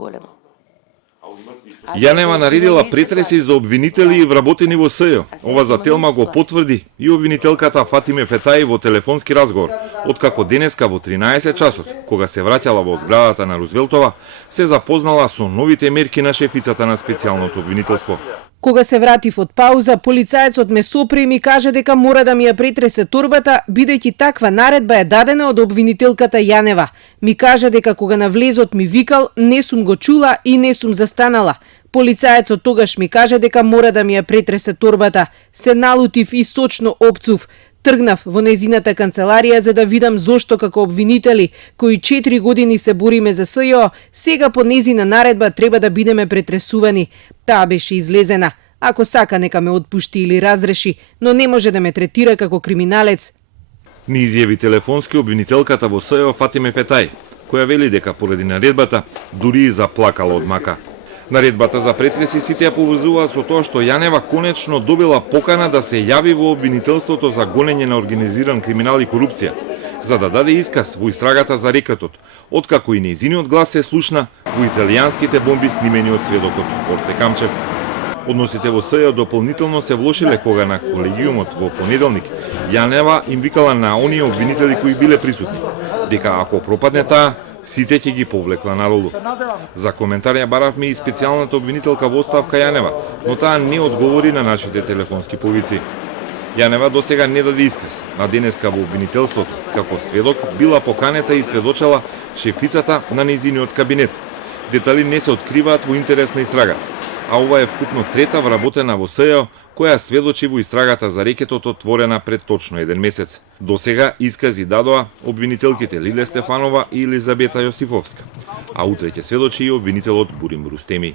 големо. Јанева наредила претреси за обвинители и вработени во СЈ. Ова за Телма го потврди и обвинителката Фатиме Фетаи во телефонски разговор, откако денеска во 13 часот, кога се враќала во зградата на Рузвелтова, се запознала со новите мерки на шефицата на специјалното обвинителство. Кога се вратив од пауза, полицаецот ме сопре и ми каже дека мора да ми ја претресе торбата, бидејќи таква наредба е дадена од обвинителката Јанева. Ми каже дека кога на влезот ми викал, не сум го чула и не сум застанала. Полицаецот тогаш ми каже дека мора да ми ја претресе торбата. Се налутив и сочно опцув. Тргнав во незината канцеларија за да видам зошто како обвинители, кои 4 години се бориме за СЈО, сега по незина наредба треба да бидеме претресувани. Таа беше излезена. Ако сака нека ме отпушти или разреши, но не може да ме третира како криминалец. Ни изјави телефонски обвинителката во СЈО Фатиме Фетаи, која вели дека поради наредбата дури и заплакала од мака. Наредбата за претреси сите ја поврзуваат со тоа што Јанева конечно добила покана да се јави во обвинителството за гонење на организиран криминал и корупција, за да даде исказ во истрагата за рекетот, откако и нејзиниот глас се слушна во италијанските бомби снимени од сведокот Орце Камчев. Односите во СЈО дополнително се влошиле кога на колегиумот во понеделник Јанева им викала на оние обвинители кои биле присутни, дека ако пропадне таа, сите ќе ги повлекла надолу. За коментар ја баравме и специјалната обвинителка во оставка Јанева, но таа не одговори на нашите телефонски повици. Јанева досега не даде исказ, а денеска во обвинителството, како сведок, била поканета и сведочела шефицата на нејзиниот кабинет. Детали не се откриваат во интерес на истрагата, а ова е вкупно трета вработена во СЈО која сведочи во истрагата за рекетот отворена пред точно 1 месец. Досега искази дадоа обвинителките Лиле Стефанова и Елизабета Јосифовска, а утре ќе сведочи и обвинителот Бурим Рустеми.